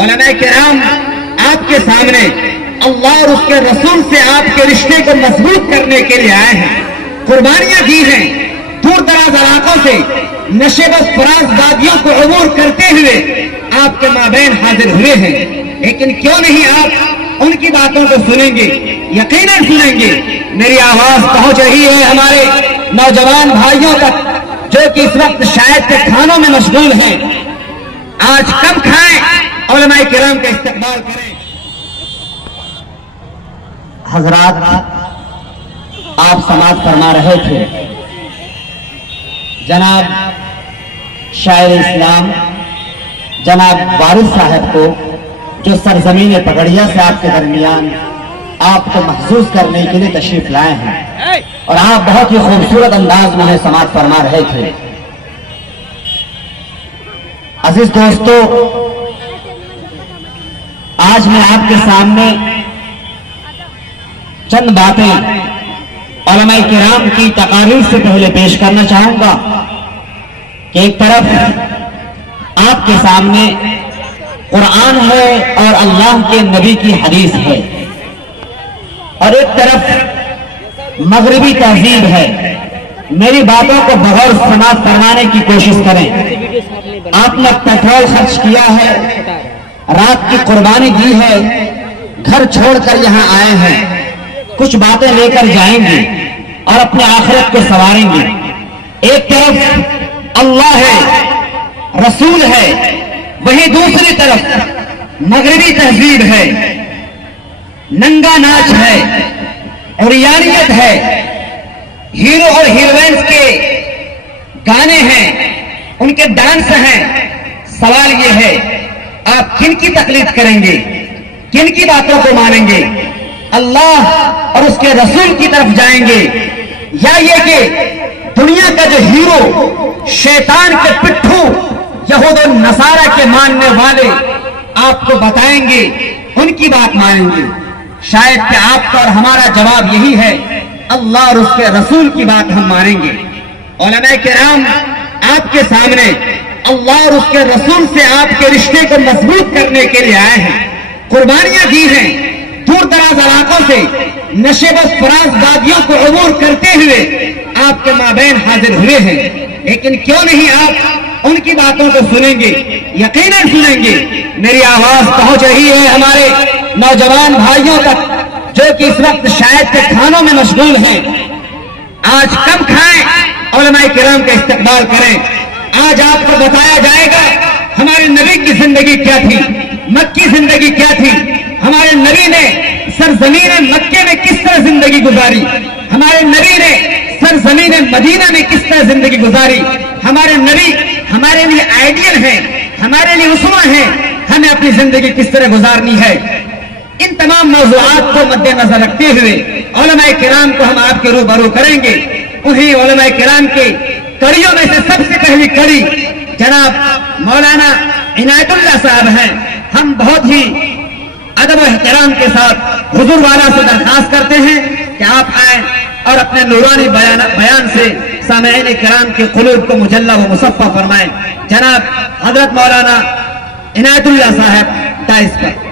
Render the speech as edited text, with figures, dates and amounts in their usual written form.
علماء کرام آپ کے سامنے اللہ اور اس کے رسول سے آپ کے رشتے کو مضبوط کرنے کے لیے آئے ہیں، قربانیاں دی ہیں، دور دراز علاقوں سے نشیب فراز وادیوں کو عبور کرتے ہوئے آپ کے مابین حاضر ہوئے ہیں، لیکن کیوں نہیں آپ ان کی باتوں کو سنیں گے؟ یقیناً سنیں گے۔ میری آواز پہنچ رہی ہے ہمارے نوجوان بھائیوں تک جو کہ اس وقت شاید کے کھانوں میں مشغول ہیں، آج کم کھائیں، علماء کرام کا استقبال کریں۔ حضرات، آپ سماعت فرما رہے تھے جناب شاعر اسلام جناب وارث صاحب کو، جو سرزمین پگڑیا سے آپ کے درمیان آپ کو محسوس کرنے کے لیے تشریف لائے ہیں، اور آپ بہت ہی خوبصورت انداز میں سماعت فرما رہے تھے۔ عزیز دوستو، آج میں آپ کے سامنے چند باتیں علماء کرام کی تقاریر سے پہلے پیش کرنا چاہوں گا کہ ایک طرف آپ کے سامنے قرآن ہے اور اللہ کے نبی کی حدیث ہے، اور ایک طرف مغربی تہذیب ہے۔ میری باتوں کو بغیر سماعت فرمانے کی کوشش کریں۔ آپ نے پیٹرول خرچ کیا ہے، رات کی قربانی دی ہے، گھر چھوڑ کر یہاں آئے ہیں، کچھ باتیں لے کر جائیں گے اور اپنے آخرت کو سنواریں گے۔ ایک طرف اللہ ہے، رسول ہے، وہیں دوسری طرف مغربی تہذیب ہے، ننگا ناچ ہے، عریانیت ہے، ہیرو اور ہیروئنز کے گانے ہیں، ان کے ڈانس ہیں۔ سوال یہ ہے، آپ کن کی تقلید کریں گے؟ کن کی باتوں کو مانیں گے؟ اللہ اور اس کے رسول کی طرف جائیں گے، یا یہ کہ دنیا کا جو ہیرو شیطان کے پٹھوں یہود و نصارہ کے ماننے والے آپ کو بتائیں گے، ان کی بات مانیں گے؟ شاید کہ آپ کا اور ہمارا جواب یہی ہے، اللہ اور اس کے رسول کی بات ہم مانیں گے۔ علماء کرام آپ کے سامنے اللہ اور اس کے رسول سے آپ کے رشتے کو مضبوط کرنے کے لیے آئے ہیں، قربانیاں دی ہیں، دور دراز علاقوں سے نشیب فراز وادیوں کو عبور کرتے ہوئے آپ کے مابین حاضر ہوئے ہیں، لیکن کیوں نہیں آپ ان کی باتوں کو سنیں گے؟ یقیناً سنیں گے۔ میری آواز پہنچ رہی ہے ہمارے نوجوان بھائیوں تک جو کہ اس وقت شاید کے کھانوں میں مشغول ہیں، آج کم کھائیں، علماء کرام کا استقبال کریں۔ آج آپ کو بتایا جائے گا ہمارے نبی کی زندگی کیا تھی، مکی زندگی کیا تھی، ہمارے نبی نے سرزمین مکے میں کس طرح زندگی گزاری، ہمارے نبی نے سرزمین مدینہ میں کس طرح زندگی گزاری۔ ہمارے نبی ہمارے لیے آئیڈیل ہیں، ہمارے لیے اسوہ ہیں، ہمیں اپنی زندگی کس طرح گزارنی ہے۔ ان تمام موضوعات کو مد نظر رکھتے ہوئے علماء کرام کو ہم آپ کے روبرو کریں گے۔ انہیں علماء کرام کے کڑیوں میں سے سب سے پہلی کڑی جناب مولانا عنایت اللہ صاحب ہیں۔ ہم بہت ہی ادب و احترام کے ساتھ حضور والا سے درخواست کرتے ہیں کہ آپ آئیں اور اپنے نورانی بیان سے سامعین کرام کے قلوب کو مجلہ و مصفہ فرمائیں۔ جناب حضرت مولانا عنایت اللہ صاحب دائس پر